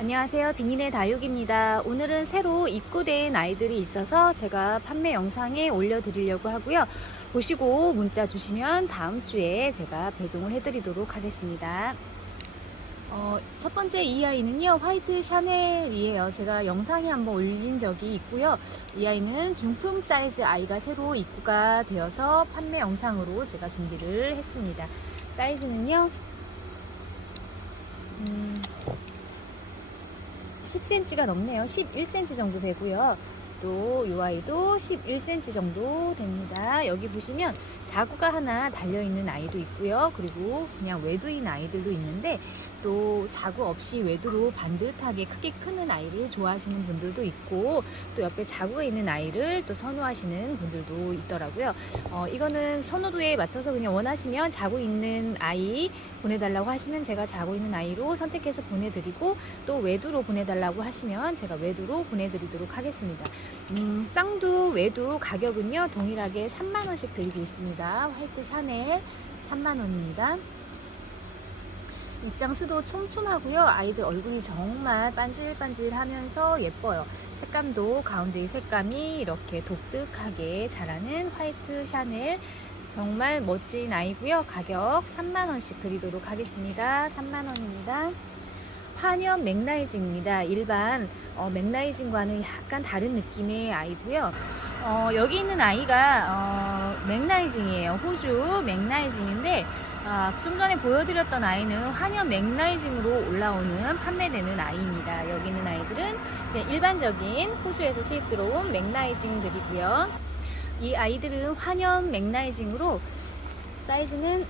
안녕하세요. 비닌의 다육입니다. 오늘은 새로 입고된 아이들이 있어서 제가 판매 영상에 올려드리려고 하고요. 보시고 문자 주시면 다음 주에 제가 배송을 해드리도록 하겠습니다. 어, 첫 번째 이 아이는요, 화이트 샤넬이에요. 제가 영상에 한번 올린 적이 있고요. 이 아이는 중품 사이즈 아이가 새로 입고가 되어서 판매 영상으로 제가 준비를 했습니다. 사이즈는요, 음, 10cm가 넘네요. 11cm 정도 되고요. 또 이 아이도 11cm 정도 됩니다. 여기 보시면 자구가 하나 달려있는 아이도 있고요. 그리고 그냥 외두인 아이들도 있는데 또 자구 없이 외두로 반듯하게 크게 크는 아이를 좋아하시는 분들도 있고 또 옆에 자구가 있는 아이를 또 선호하시는 분들도 있더라고요. 어, 이거는 선호도에 맞춰서 그냥 원하시면 자구 있는 아이 보내달라고 하시면 제가 자고 있는 아이로 선택해서 보내드리고 또 외두로 보내달라고 하시면 제가 외두로 보내드리도록 하겠습니다. 음, 쌍두 외두 가격은요 동일하게 3만원씩 드리고 있습니다. 화이트 샤넬 3만원입니다. 입장 수도 촘촘하고요. 아이들 얼굴이 정말 반질반질하면서 예뻐요. 색감도 가운데의 색감이 이렇게 독특하게 자라는 화이트 샤넬 정말 멋진 아이고요. 가격 3만원씩 드리도록 하겠습니다. 3만원입니다. 환연 맥라이징입니다. 일반 어, 맥라이징과는 약간 다른 느낌의 아이고요. 어, 여기 있는 아이가 어, 맥라이징이에요. 호주 맥라이징인데 아, 좀 전에 보여드렸던 아이는 환연 맥라이징으로 올라오는 판매되는 아이입니다. 여기 있는 아이들은 일반적인 호주에서 수입 들어온 맥라이징들이고요. 이 아이들은 환연 맥라이징으로 사이즈는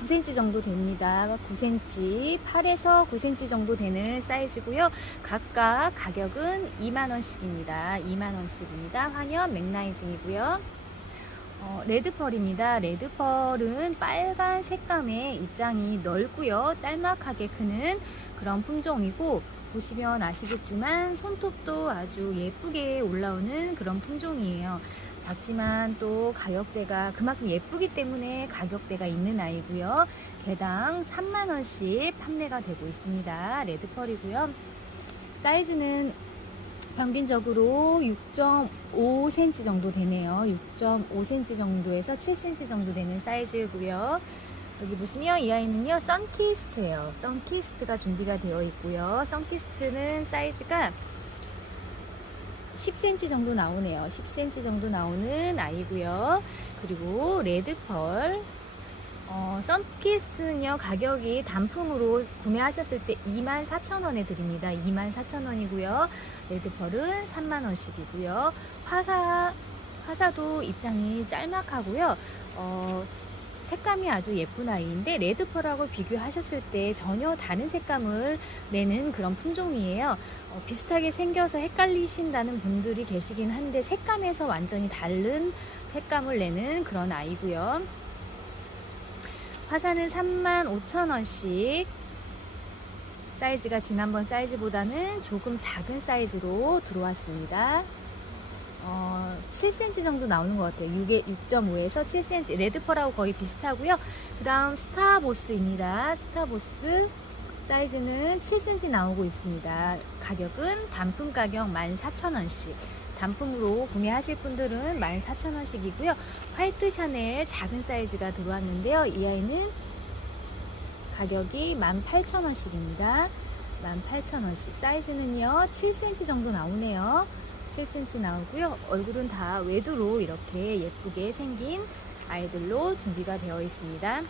9cm 정도 됩니다. 9cm, 8에서 9cm 정도 되는 사이즈고요. 각각 가격은 2만원씩입니다. 2만원씩입니다. 환연 맥라이징이고요. 어, 레드펄입니다. 레드펄은 빨간 색감의 입장이 넓고요. 짤막하게 크는 그런 품종이고 보시면 아시겠지만 손톱도 아주 예쁘게 올라오는 그런 품종이에요. 작지만 또 가격대가 그만큼 예쁘기 때문에 가격대가 있는 아이고요. 개당 3만원씩 판매가 되고 있습니다. 레드펄이고요. 사이즈는 평균적으로 6.5cm 정도 되네요. 6.5cm 정도에서 7cm 정도 되는 사이즈고요. 여기 보시면 이 아이는요, 선키스트예요. 선키스트가 준비가 되어 있고요. 선키스트는 사이즈가 10cm 정도 나오네요. 10cm 정도 나오는 아이고요. 그리고 레드펄. 어, 선키스트는요, 가격이 단품으로 구매하셨을 때 24,000원에 드립니다. 24,000원이고요. 레드펄은 3만원씩이고요. 화사, 화사도 입장이 짤막하고요. 어, 색감이 아주 예쁜 아이인데 레드펄하고 비교하셨을 때 전혀 다른 색감을 내는 그런 품종이에요. 어, 비슷하게 생겨서 헷갈리신다는 분들이 계시긴 한데 색감에서 완전히 다른 색감을 내는 그런 아이고요. 화사는 35,000원씩 사이즈가 지난번 사이즈보다는 조금 작은 사이즈로 들어왔습니다. 어, 7cm 정도 나오는 것 같아요. 6에 6.5에서 7cm. 레드펄하고 거의 비슷하고요. 그 다음 스타보스입니다. 스타보스 사이즈는 7cm 나오고 있습니다. 가격은 단품 가격 14,000원씩. 단품으로 구매하실 분들은 14,000원씩이고요. 화이트 샤넬 작은 사이즈가 들어왔는데요. 이 아이는 가격이 18,000원씩입니다. 18,000원씩. 사이즈는요, 7cm 정도 나오네요. 7cm 나오고요. 얼굴은 다 외두로 이렇게 예쁘게 생긴 아이들로 준비가 되어 있습니다.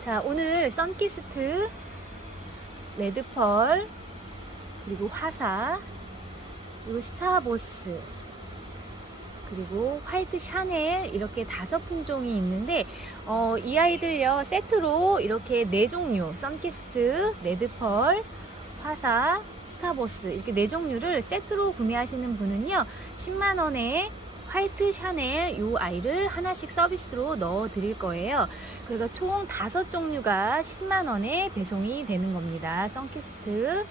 자, 오늘 선키스트, 레드펄, 그리고 화사, 그리고 스타보스, 그리고 화이트 샤넬 이렇게 다섯 품종이 있는데 어, 이 아이들요 세트로 이렇게 네 종류 선키스트, 레드펄, 화사, 스타버스 이렇게 네 종류를 세트로 구매하시는 분은요 10만 원에 화이트 샤넬 요 아이를 하나씩 서비스로 넣어 드릴 거예요. 그래서 총 다섯 종류가 10만 원에 배송이 되는 겁니다. 선키스트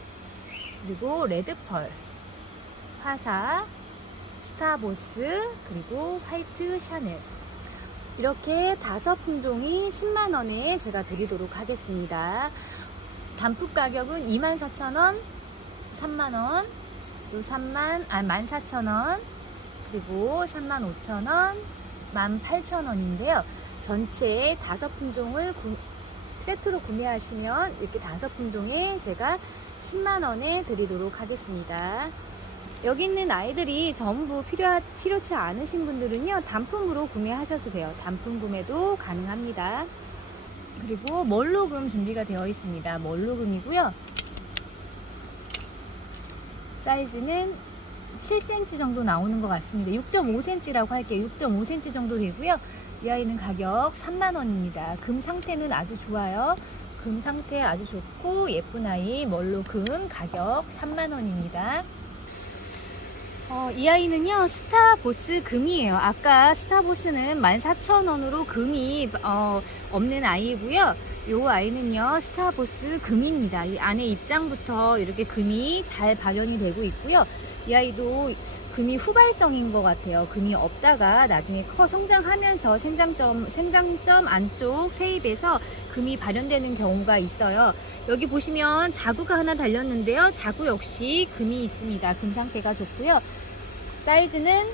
그리고 레드펄, 화사, 스타보스 그리고 화이트 샤넬 이렇게 다섯 품종이 10만 원에 제가 드리도록 하겠습니다. 단품 가격은 24,000원, 3만원, 또 3만, 아, 14,000원, 그리고 35,000원, 18,000원인데요. 전체 다섯 품종을 구, 세트로 구매하시면 이렇게 다섯 품종에 제가 10만 원에 드리도록 하겠습니다. 여기 있는 아이들이 전부 필요, 필요치 않으신 분들은요, 단품으로 구매하셔도 돼요. 단품 구매도 가능합니다. 그리고 멀로금 준비가 되어 있습니다. 멀로금이고요. 사이즈는 7cm 정도 나오는 것 같습니다. 6.5cm라고 할게요. 6.5cm 정도 되고요. 이 아이는 가격 3만원입니다. 금 상태는 아주 좋아요. 금 상태 아주 좋고 예쁜 아이 멀로 금 가격 3만원입니다. 어, 이 아이는요 스타보스 금이에요. 아까 스타보스는 14,000원으로 금이 어, 없는 아이고요. 이 아이는요 스타보스 금입니다. 이 안에 입장부터 이렇게 금이 잘 발현이 되고 있고요. 이 아이도 금이 후발성인 것 같아요. 금이 없다가 나중에 커 성장하면서 생장점 생장점 안쪽 세입에서 금이 발현되는 경우가 있어요. 여기 보시면 자구가 하나 달렸는데요. 자구 역시 금이 있습니다. 금 상태가 좋고요. 사이즈는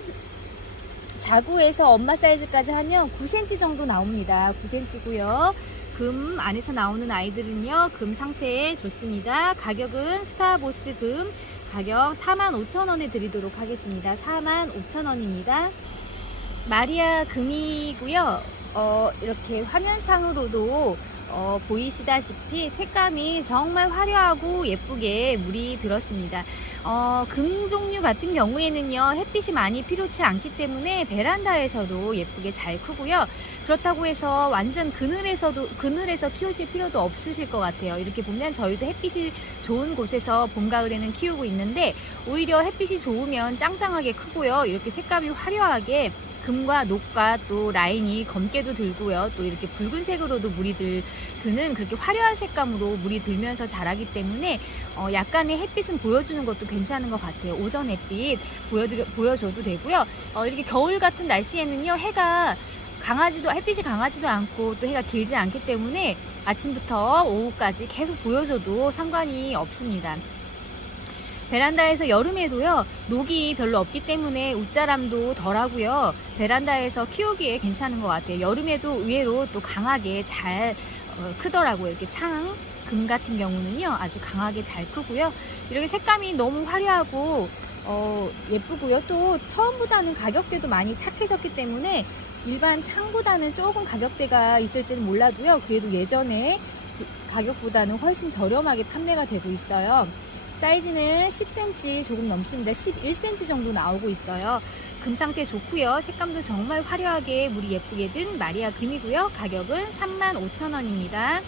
자구에서 엄마 사이즈까지 하면 9cm 정도 나옵니다. 9cm고요. 금 안에서 나오는 아이들은요. 금 상태에 좋습니다. 가격은 스타보스 금 가격 45,000원에 드리도록 하겠습니다. 45,000원입니다. 마리아 금이고요. 어, 이렇게 화면상으로도 어, 보이시다시피 색감이 정말 화려하고 예쁘게 물이 들었습니다. 어, 금 종류 같은 경우에는요, 햇빛이 많이 필요치 않기 때문에 베란다에서도 예쁘게 잘 크고요. 그렇다고 해서 완전 그늘에서도, 그늘에서 키우실 필요도 없으실 것 같아요. 이렇게 보면 저희도 햇빛이 좋은 곳에서 봄, 가을에는 키우고 있는데, 오히려 햇빛이 좋으면 짱짱하게 크고요. 이렇게 색감이 화려하게 금과 녹과 또 라인이 검게도 들고요. 또 이렇게 붉은색으로도 물이 들, 드는 그렇게 화려한 색감으로 물이 들면서 자라기 때문에 어, 약간의 햇빛은 보여주는 것도 괜찮은 것 같아요. 오전 햇빛 보여드려, 보여줘도 되고요. 어, 이렇게 겨울 같은 날씨에는요, 해가 강하지도, 햇빛이 강하지도 않고 또 해가 길지 않기 때문에 아침부터 오후까지 계속 보여줘도 상관이 없습니다. 베란다에서 여름에도요 녹이 별로 없기 때문에 웃자람도 덜하고요. 베란다에서 키우기에 괜찮은 것 같아요. 여름에도 의외로 또 강하게 잘 어, 크더라고요. 이렇게 창 금 같은 경우는요 아주 강하게 잘 크고요. 이렇게 색감이 너무 화려하고 어, 예쁘고요. 또 처음보다는 가격대도 많이 착해졌기 때문에 일반 창보다는 조금 가격대가 있을지는 몰라도요 그래도 예전에 그 가격보다는 훨씬 저렴하게 판매가 되고 있어요 사이즈는 10cm 조금 넘습니다. 11cm 정도 나오고 있어요. 금 상태 좋고요. 색감도 정말 화려하게 물이 예쁘게 든 마리아 금이고요. 가격은 35,000원입니다.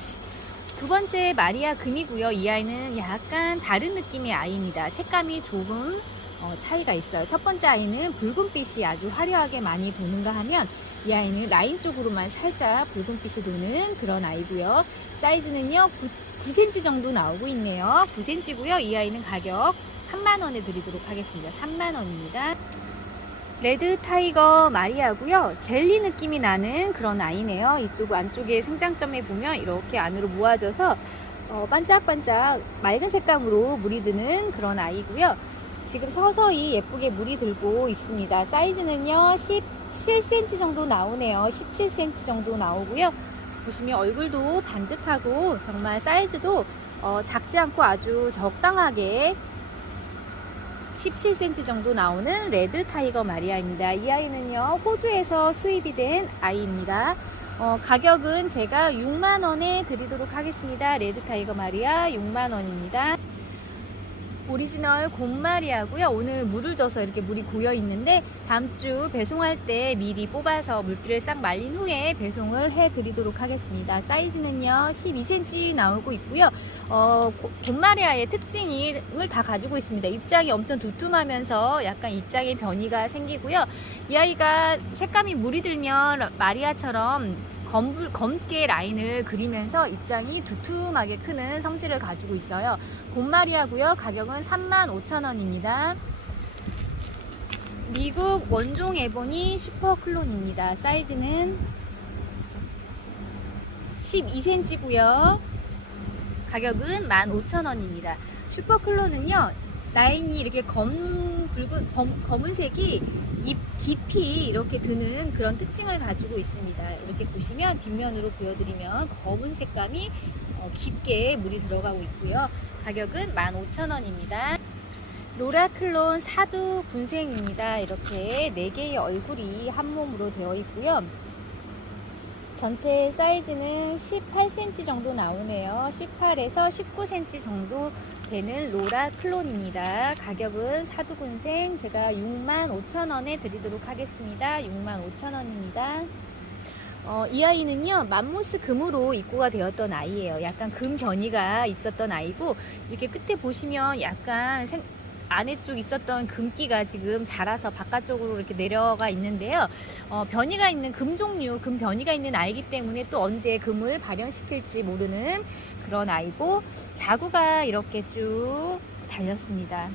두 번째 마리아 금이고요. 이 아이는 약간 다른 느낌의 아이입니다. 색감이 조금 어, 차이가 있어요. 첫 번째 아이는 붉은빛이 아주 화려하게 많이 도는가 하면 이 아이는 라인 쪽으로만 살짝 붉은빛이 도는 그런 아이고요. 사이즈는요 9, 9cm 정도 나오고 있네요. 9cm고요. 이 아이는 가격 3만 원에 드리도록 하겠습니다. 3만 원입니다. 레드 타이거 마리아고요. 젤리 느낌이 나는 그런 아이네요. 이쪽 안쪽에 생장점에 보면 이렇게 안으로 모아져서 어, 반짝반짝 맑은 색감으로 물이 드는 그런 아이고요. 지금 서서히 예쁘게 물이 들고 있습니다. 사이즈는요 17cm 정도 나오네요. 17cm 정도 나오고요. 보시면 얼굴도 반듯하고 정말 사이즈도 어, 작지 않고 아주 적당하게 17cm 정도 나오는 레드 타이거 마리아입니다. 이 아이는요 호주에서 수입이 된 아이입니다. 어, 가격은 제가 6만원에 드리도록 하겠습니다. 레드 타이거 마리아 6만원입니다. 오리지널 곰마리아고요. 오늘 물을 줘서 이렇게 물이 고여 있는데 다음 주 배송할 때 미리 뽑아서 물기를 싹 말린 후에 배송을 해 드리도록 하겠습니다. 사이즈는요 12cm 나오고 있고요. 어, 고- 곰마리아의 특징을 다 가지고 있습니다. 입장이 엄청 두툼하면서 약간 입장의 변이가 생기고요. 이 아이가 색감이 물이 들면 마리아처럼 검, 검게 라인을 그리면서 입장이 두툼하게 크는 성질을 가지고 있어요. 곰마리아고요. 가격은 35,000원입니다. 미국 원종 에보니 슈퍼 클론입니다. 사이즈는 12cm고요. 가격은 15,000원입니다. 슈퍼클로는요, 라인이 이렇게 검, 붉은, 검, 검은색이 잎 깊이 이렇게 드는 그런 특징을 가지고 있습니다. 이렇게 보시면 뒷면으로 보여드리면 검은 색감이 어, 깊게 물이 들어가고 있고요. 가격은 15,000원입니다. 로라클론 사두 군생입니다. 이렇게 4개의 얼굴이 한 몸으로 되어 있고요. 전체 사이즈는 18cm 정도 나오네요. 18에서 19cm 정도 되는 로라 클론입니다. 가격은 사두군생 제가 65,000원에 드리도록 하겠습니다. 65,000원입니다. 어, 이 아이는요, 맘모스 금으로 입고가 되었던 아이예요. 약간 금 변이가 있었던 아이고, 이렇게 끝에 보시면 약간 생, 안에 쪽 있었던 금기가 지금 자라서 바깥쪽으로 이렇게 내려가 있는데요. 어, 변이가 있는 금 종류, 금 변이가 있는 아이기 때문에 또 언제 금을 발현시킬지 모르는 그런 아이고, 자구가 이렇게 쭉 달렸습니다.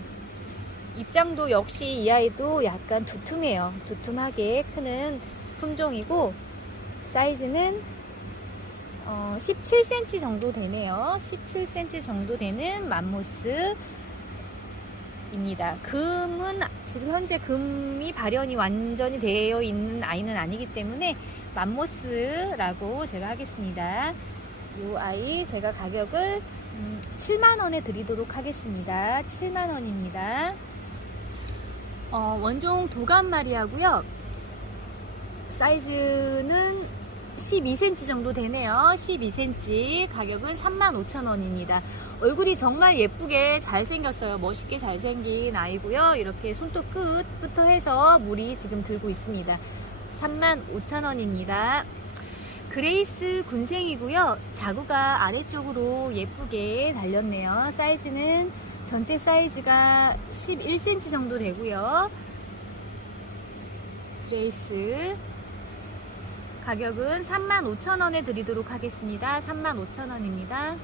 입장도 역시 이 아이도 약간 두툼해요. 두툼하게 크는 품종이고, 사이즈는 어, 17cm 정도 되네요. 17cm 정도 되는 맘모스 입니다. 금은 지금 현재 금이 발현이 완전히 되어 있는 아이는 아니기 때문에 맘모스라고 제가 하겠습니다. 이 아이 제가 가격을 음, 7만원에 드리도록 하겠습니다. 7만원입니다. 어, 원종 도감마리하고요. 사이즈는 12cm 정도 되네요. 12cm 가격은 35,000원입니다. 얼굴이 정말 예쁘게 잘생겼어요. 멋있게 잘생긴 아이고요. 이렇게 손톱 끝부터 해서 물이 지금 들고 있습니다. 35,000원입니다. 그레이스 군생이고요. 자구가 아래쪽으로 예쁘게 달렸네요. 사이즈는 전체 사이즈가 11cm 정도 되고요. 그레이스 가격은 35,000원에 드리도록 하겠습니다. 35,000원입니다.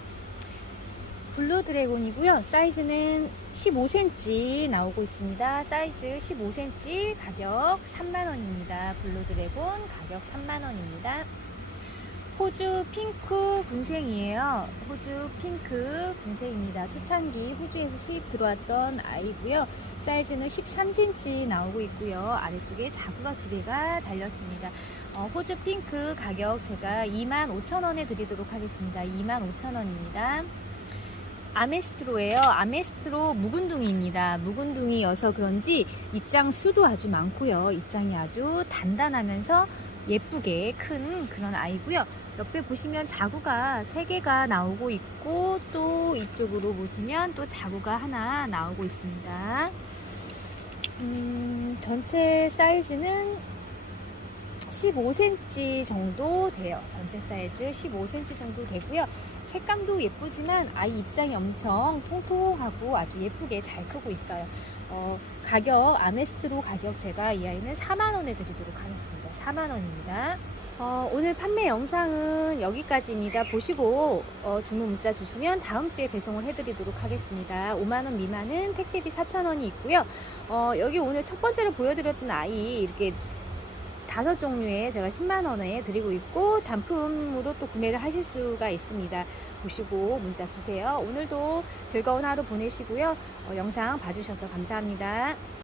블루 드래곤이고요. 사이즈는 15cm 나오고 있습니다. 사이즈 15cm 가격 3만원입니다. 블루 드래곤 가격 3만원입니다. 호주 핑크 군생이에요. 호주 핑크 군생입니다. 초창기 호주에서 수입 들어왔던 아이고요. 사이즈는 13cm 나오고 있고요. 아래쪽에 자구가 두 개가 달렸습니다. 어, 호주 핑크 가격 제가 25,000원에 드리도록 하겠습니다. 25,000원입니다. 아메스트로예요. 아메스트로 묵은둥이입니다. 묵은둥이여서 그런지 입장 수도 아주 많고요. 입장이 아주 단단하면서 예쁘게 큰 그런 아이고요. 옆에 보시면 자구가 3개가 나오고 있고 또 이쪽으로 보시면 또 자구가 하나 나오고 있습니다. 음, 전체 사이즈는 15cm 정도 돼요. 전체 사이즈 15cm 정도 되고요. 색감도 예쁘지만 아이 입장이 엄청 통통하고 아주 예쁘게 잘 크고 있어요. 어, 가격 아메스트로 가격 제가 이 아이는 4만원에 드리도록 하겠습니다. 4만원입니다. 어, 오늘 판매 영상은 여기까지입니다. 보시고 어, 주문 문자 주시면 다음 주에 배송을 해드리도록 하겠습니다. 5만원 미만은 택배비 4,000원이 있고요. 어, 여기 오늘 첫 번째로 보여드렸던 아이 이렇게 다섯 종류에 제가 10만 원에 드리고 있고 단품으로 또 구매를 하실 수가 있습니다. 보시고 문자 주세요. 오늘도 즐거운 하루 보내시고요. 어, 영상 봐주셔서 감사합니다.